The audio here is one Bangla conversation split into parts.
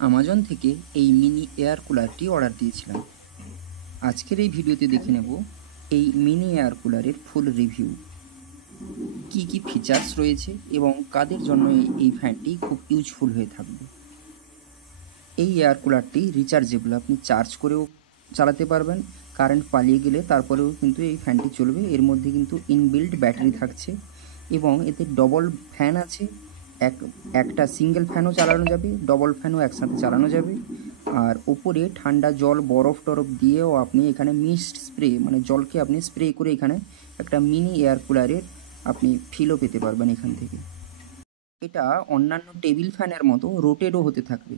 অ্যামাজন থেকে এই মিনি এয়ার কুলারটি অর্ডার দিয়েছিলাম। আজকের এই ভিডিওতে দেখে নেব এই মিনি এয়ার কুলারের ফুল রিভিউ, কি কি ফিচার্স রয়েছে এবং কাদের জন্য এই ফ্যানটি খুব ইউজফুল হয়ে থাকবে। এই এয়ার কুলারটি রিচার্জেবল, আপনি চার্জ করেও চালাতে পারবেন, কারেন্ট পালিয়ে গেলে তারপরেও কিন্তু এই ফ্যানটি চলবে। এর মধ্যে কিন্তু ইনবিল্ট ব্যাটারি থাকছে এবং এতে ডবল ফ্যান আছে। একটা সিঙ্গেল ফ্যানও চালানো যাবে, ডবল ফ্যানও একসাথে চালানো যাবে। আর ওপরে ঠান্ডা জল বরফ টরফ দিয়েও আপনি এখানে মিস্ট স্প্রে, মানে জলকে আপনি স্প্রে করে এখানে একটা মিনি এয়ার কুলারের আপনি ফিলও পেতে পারবেন এখান থেকে। এটা অন্যান্য টেবিল ফ্যানের মতো রোটেটও হতে থাকবে,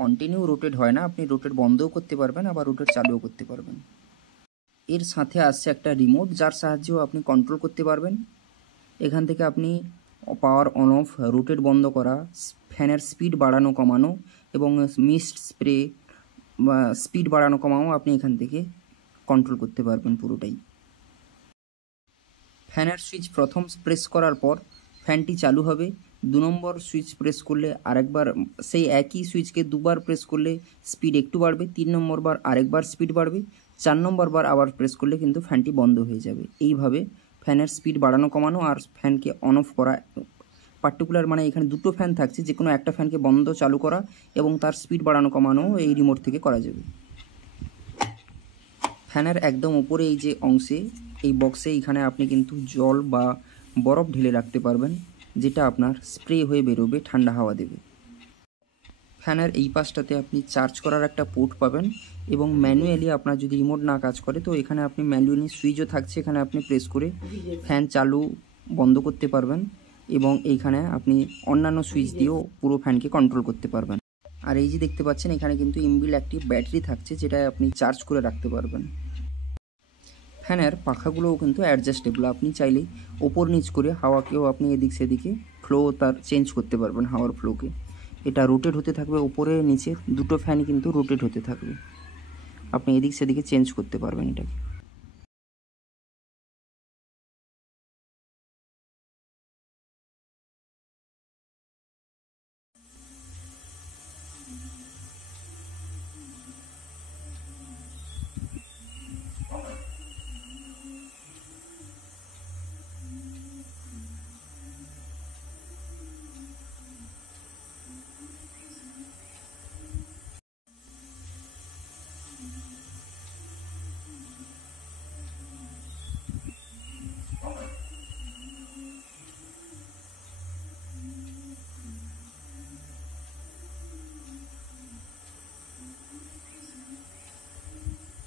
কন্টিনিউ রোটেট হয় না, আপনি রোটেট বন্ধও করতে পারবেন আবার রোটেট চালুও করতে পারবেন। এর সাথে আসছে একটা রিমোট, যার সাহায্যেও আপনি কন্ট্রোল করতে পারবেন। এখান থেকে আপনি পাওয়ার অন অফ, রোটেট বন্ধ করা, ফ্যানের স্পিড বাড়ানো কমানো এবং মিস্ট স্প্রে বা স্পিড বাড়ানো কমানো আপনি এখান থেকে কন্ট্রোল করতে পারবেন পুরোটাই। ফ্যানের সুইচ প্রথম প্রেস করার পর ফ্যানটি চালু হবে। 2 নম্বর সুইচ প্রেস করলে আরেকবার, সেই একই সুইচকে দুবার প্রেস করলে স্পিড একটু বাড়বে। 3 নম্বর বার আরেকবার স্পিড বাড়বে। 4 নম্বর বার আবার প্রেস করলে কিন্তু ফ্যানটি বন্ধ হয়ে যাবে। এইভাবে ফ্যানের স্পিড বাড়ানো কমানো আর ফ্যানকে অন অফ করা পার্টিকুলার, মানে এখানে দুটো ফ্যান থাকছে, যে কোনো একটা ফ্যানকে বন্ধ চালু করা এবং তার স্পিড বাড়ানো কমানো এই রিমোট থেকে করা যাবে। ফ্যানের একদম উপরে এই যে অংশে, এই বক্সে এখানে আপনি কিন্তু জল বা বরফ ঢেলে রাখতে পারবেন, যেটা আপনার স্প্রে হয়ে বেরোবে, ঠান্ডা হাওয়া দেবে। ফ্যানের এই পাশটাতে আপনি চার্জ করার একটা পোর্ট পাবেন এবং ম্যানুয়ালি আপনার যদি রিমোট না কাজ করে তো এখানে আপনি ম্যানুয়ালি সুইচও থাকছে, এখানে আপনি প্রেস করে ফ্যান চালু বন্ধ করতে পারবেন এবং এইখানে আপনি অন্যান্য সুইচ দিয়েও পুরো ফ্যানকে কন্ট্রোল করতে পারবেন। আর এই যে দেখতে পাচ্ছেন এখানে কিন্তু ইনবিল্ট একটি ব্যাটারি থাকছে, যেটা আপনি চার্জ করে রাখতে পারবেন। ফ্যানের পাখাগুলোও কিন্তু অ্যাডজাস্টেবল, আপনি চাইলে ওপর নিচ করে হাওয়াকেও আপনি এদিক সেদিকে ফ্লো তার চেঞ্জ করতে পারবেন, হাওয়ার ফ্লোকে। এটা রোটেট হতে থাকবে, ওপরে নিচে দুটো ফ্যানই কিন্তু রোটেট হতে থাকবে, আপনি এদিক সেদিকে চেঞ্জ করতে পারবেন এটাকে।